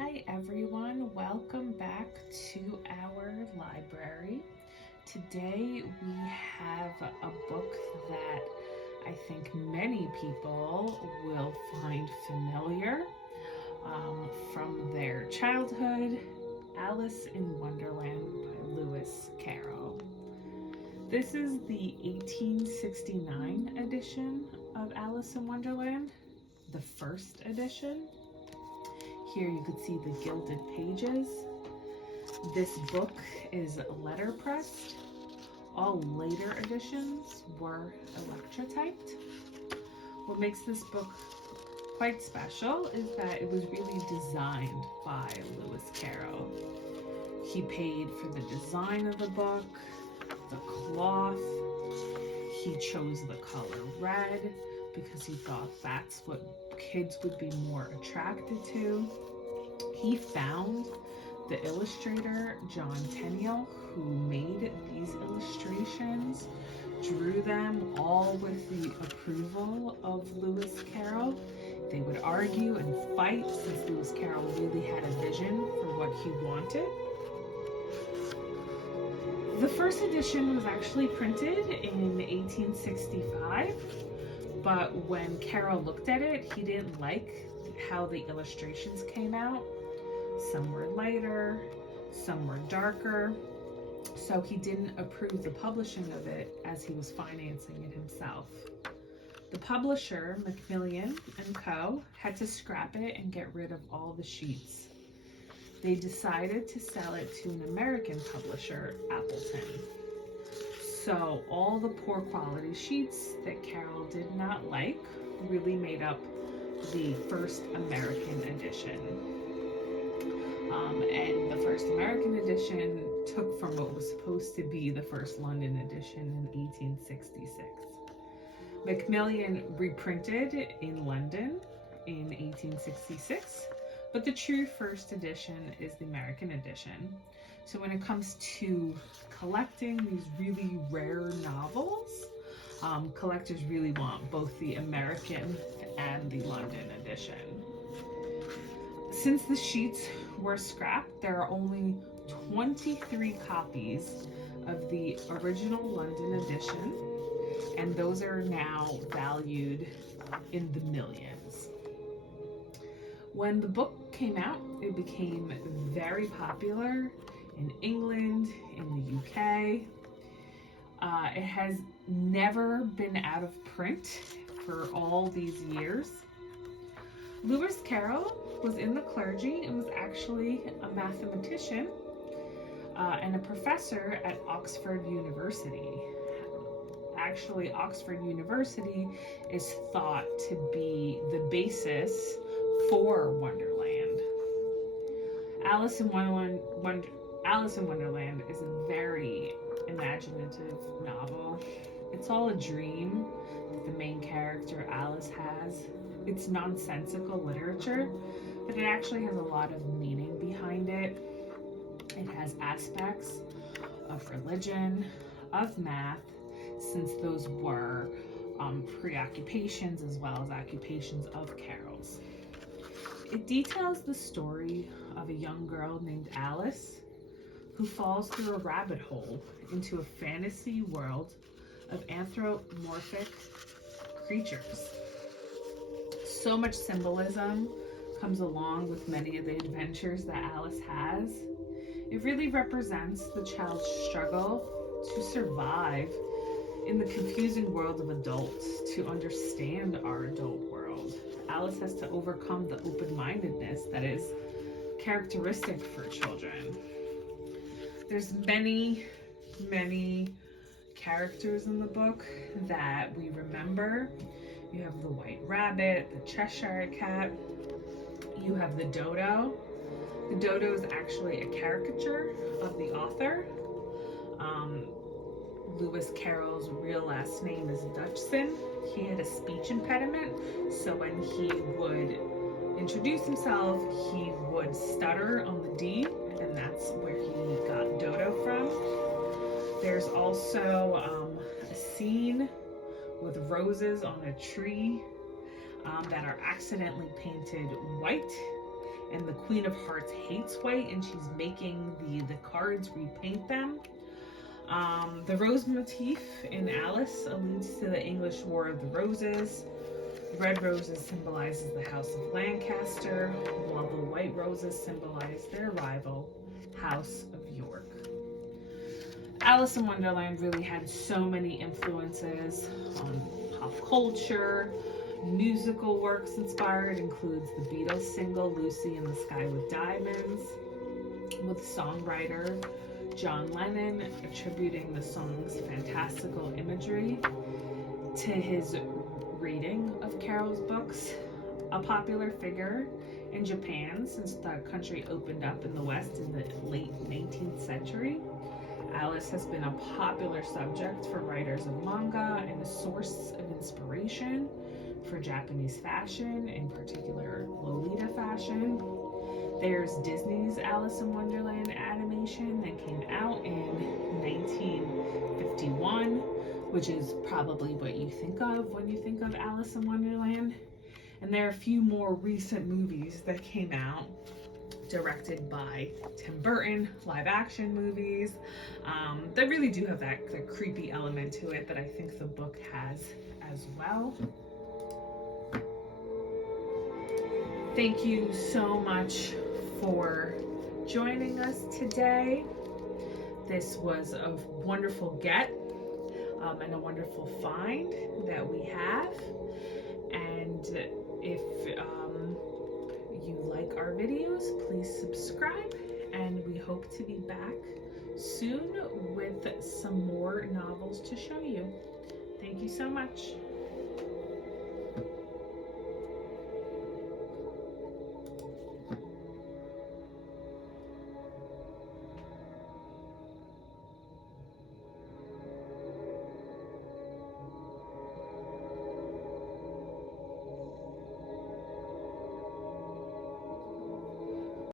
Hi everyone, welcome back to our library. Today we have a book that I think many people will find familiar from their childhood, Alice in Wonderland by Lewis Carroll. This is the 1869 edition of Alice in Wonderland, the first edition. Here you can see the gilded pages. This book is letterpressed. All later editions were electrotyped. What makes this book quite special is that it was really designed by Lewis Carroll. He paid for the design of the book, the cloth. He chose the color red because he thought that's what kids would be more attracted to. He found the illustrator John Tenniel, who made these illustrations, drew them all with the approval of Lewis Carroll. They would argue and fight since Lewis Carroll really had a vision for what he wanted. The first edition was actually printed in 1865. But when Carroll looked at it, he didn't like how the illustrations came out. Some were lighter, some were darker. So he didn't approve the publishing of it as he was financing it himself. The publisher, Macmillan and Co., had to scrap it and get rid of all the sheets. They decided to sell it to an American publisher, Appleton. So all the poor quality sheets that Carroll did not like really made up the first American edition. And the first American edition took from what was supposed to be the first London edition in 1866. Macmillan reprinted in London in 1866, but the true first edition is the American edition. So when it comes to collecting these really rare novels, collectors really want both the American and the London edition. Since the sheets were scrapped, there are only 23 copies of the original London edition, and those are now valued in the millions. When the book came out, it became very popular in England, in the UK. It has never been out of print for all these years. Lewis Carroll was in the clergy and was actually a mathematician and a professor at Oxford University. Actually, Oxford University is thought to be the basis for Wonderland. Alice in Wonderland is a very imaginative novel. It's all a dream that the main character Alice has. It's nonsensical literature, but it actually has a lot of meaning behind it. It has aspects of religion, of math, since those were preoccupations as well as occupations of Carroll's. It details the story of a young girl named Alice who falls through a rabbit hole into a fantasy world of anthropomorphic creatures. So much symbolism comes along with many of the adventures that Alice has. It really represents the child's struggle to survive in the confusing world of adults, to understand our adult world. Alice has to overcome the open-mindedness that is characteristic for children. There's many characters in the book that we remember. You have the white rabbit, the Cheshire cat, you have the dodo. The dodo is actually a caricature of the author. Lewis Carroll's real last name is Dutchson. He had a speech impediment, so when he would introduce himself, he would stutter on the D, and that's where he got dodo from. There's also a scene with roses on a tree that are accidentally painted white, and the Queen of Hearts hates white, and she's making the cards repaint them. The rose motif in Alice alludes to the English War of the Roses. Red roses symbolizes the House of Lancaster, while the white roses symbolize their rival, House of York. Alice in Wonderland really had so many influences on pop culture. Musical works inspired includes the Beatles single Lucy in the Sky with Diamonds, with songwriter John Lennon attributing the song's fantastical imagery to his reading of Carol's books. A popular figure in Japan since the country opened up in the West in the late 19th century. Alice has been a popular subject for writers of manga and a source of inspiration for Japanese fashion, in particular Lolita fashion. There's Disney's Alice in Wonderland animation that came out in 1951, which is probably what you think of when you think of Alice in Wonderland. And there are a few more recent movies that came out directed by Tim Burton, live action movies that really do have that creepy element to it that I think the book has as well. Thank you so much for joining us today. This was a wonderful get and a wonderful find that we have. And if you like our videos, please subscribe, and we hope to be back soon with some more novels to show you. Thank you so much.